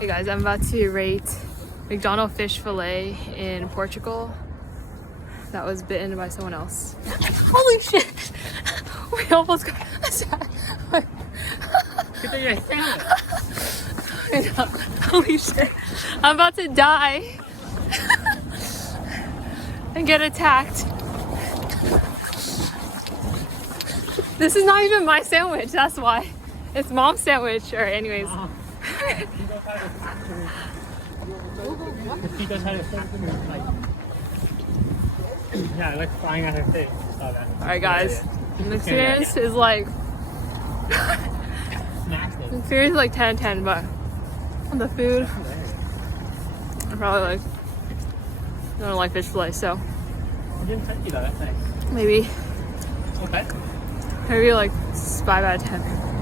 Hey guys, I'm about to rate McDonald's fish fillet in Portugal that was bitten by someone else. Holy shit! We almost got attacked. Holy shit. I'm about to die and get attacked. This is not even my sandwich, that's why. It's mom's sandwich. Or anyways. Yeah, like flying at her face. Alright guys, the experience is like the experience is like 10 10, but the food I probably like I don't like fish fillet, so I didn't touch you though, that's nice. maybe Okay. like 5 out of 10.